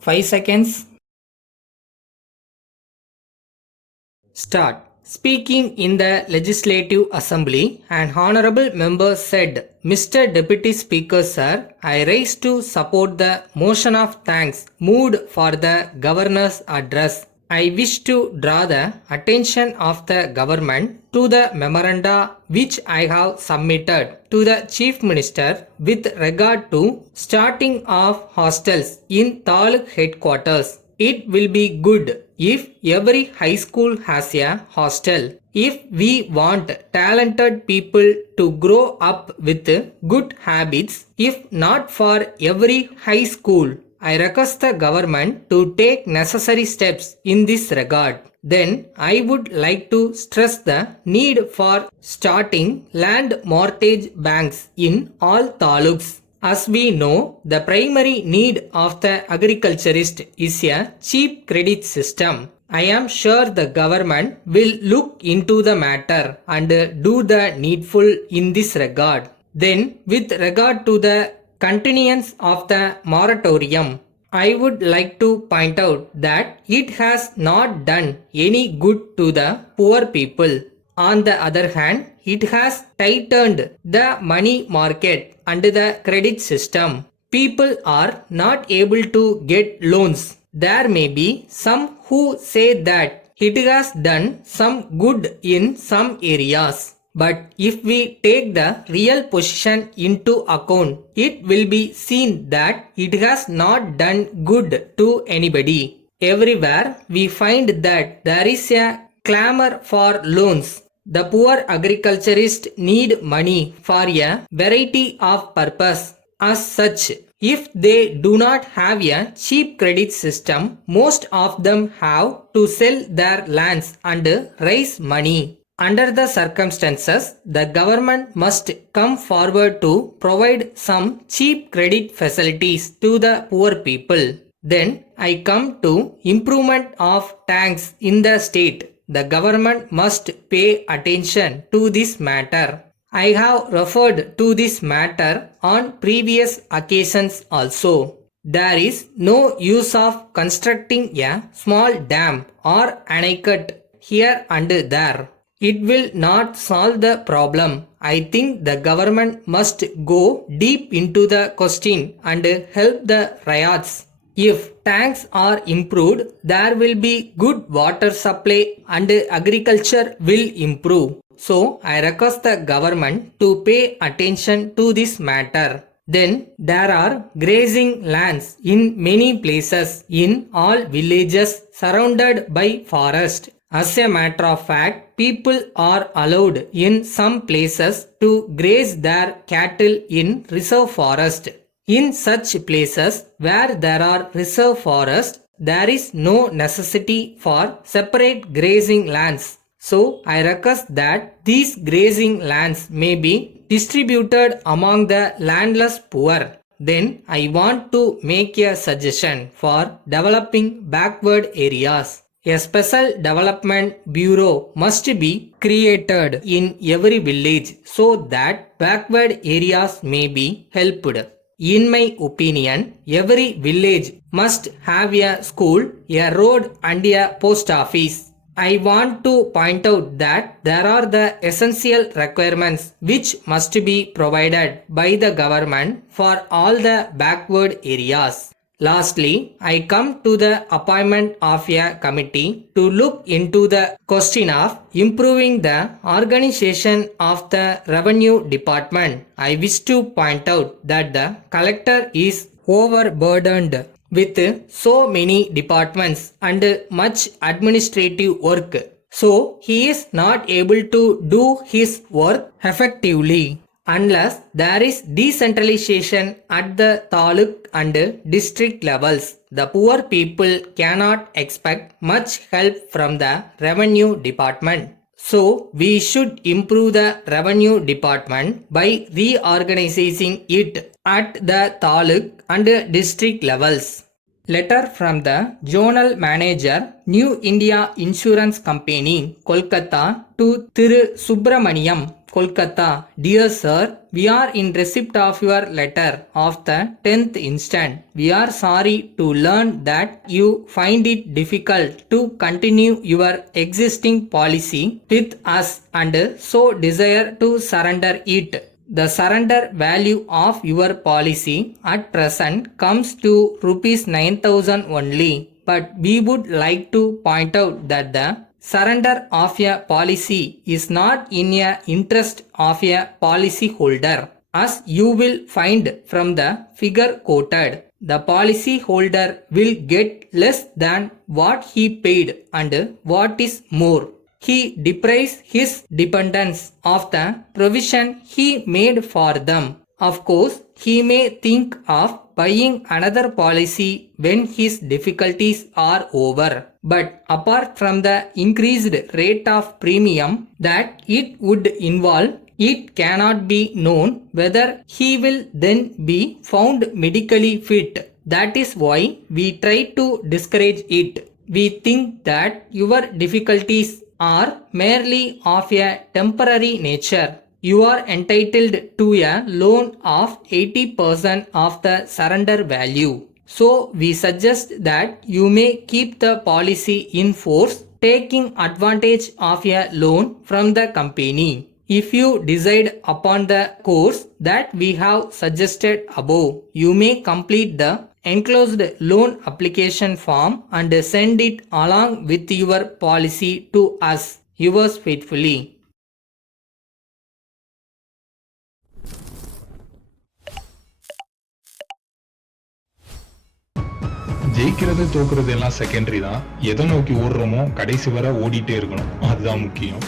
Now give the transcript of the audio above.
5 seconds. Start. Speaking in the Legislative Assembly, an honorable member said, Mr. Deputy Speaker Sir, I rise to support the motion of thanks moved for the Governor's address. I wish to draw the attention of the government to the memoranda which I have submitted to the Chief Minister with regard to starting of hostels in Taluk headquarters. It will be good if every high school has a hostel. If we want talented people to grow up with good habits, if not for every high school, I request the government to take necessary steps in this regard. Then I would like to stress the need for starting land mortgage banks in all taluks. As we know, the primary need of the agriculturist is a cheap credit system. I am sure the government will look into the matter and do the needful in this regard. Then, with regard to the continuance of the moratorium, I would like to point out that it has not done any good to the poor people. On the other hand, it has tightened the money market and the credit system. People are not able to get loans. There may be some who say that it has done some good in some areas. But if we take the real position into account, it will be seen that it has not done good to anybody. Everywhere we find that there is a clamor for loans. The poor agriculturists need money for a variety of purpose. As such, if they do not have a cheap credit system, most of them have to sell their lands and raise money. Under the circumstances, the government must come forward to provide some cheap credit facilities to the poor people. Then I come to improvement of tanks in the state. The government must pay attention to this matter. I have referred to this matter on previous occasions also. There is no use of constructing a small dam or aneckut here and there. It will not solve the problem. I think the government must go deep into the question and help the ryots. If tanks are improved, there will be good water supply and agriculture will improve. So, I request the government to pay attention to this matter. Then, there are grazing lands in many places in all villages surrounded by forest. As a matter of fact, people are allowed in some places to graze their cattle in reserve forest. In such places where there are reserve forests, there is no necessity for separate grazing lands. So, I request that these grazing lands may be distributed among the landless poor. Then, I want to make a suggestion for developing backward areas. A special development bureau must be created in every village so that backward areas may be helped. In my opinion, every village must have a school, a road and a post office. I want to point out that there are the essential requirements which must be provided by the government for all the backward areas. Lastly, I come to the appointment of a committee to look into the question of improving the organization of the revenue department. I wish to point out that the collector is overburdened with so many departments and much administrative work. So, he is not able to do his work effectively. Unless there is decentralization at the taluk and district levels, the poor people cannot expect much help from the revenue department. So, we should improve the revenue department by reorganizing it at the taluk and district levels. Letter from the Zonal Manager, New India Insurance Company, Kolkata to Thiru Subramaniam Kolkata. Dear Sir, we are in receipt of your letter of the 10th instant. We are sorry to learn that you find it difficult to continue your existing policy with us and so desire to surrender it. The surrender value of your policy at present comes to rupees 9,000 only. But we would like to point out that the surrender of a policy is not in a interest of a policy holder. As you will find from the figure quoted, the policy holder will get less than what he paid and what is more, he deprives his dependents of the provision he made for them. Of course, he may think of buying another policy when his difficulties are over. But apart from the increased rate of premium that it would involve, it cannot be known whether he will then be found medically fit. That is why we try to discourage it. We think that your difficulties are merely of a temporary nature. You are entitled to a loan of 80% of the surrender value. So we suggest that you may keep the policy in force, taking advantage of a loan from the company. If you decide upon the course that we have suggested above, you may complete the enclosed loan application form and send it along with your policy to us. Yours faithfully. ஜெயிக்கிறது தோக்குறது எல்லாம் secondary தான். எதை நோக்கி ஓடுறோமோ கடைசி வரை ஓடிட்டே இருக்கணும், அதுதான் முக்கியம்.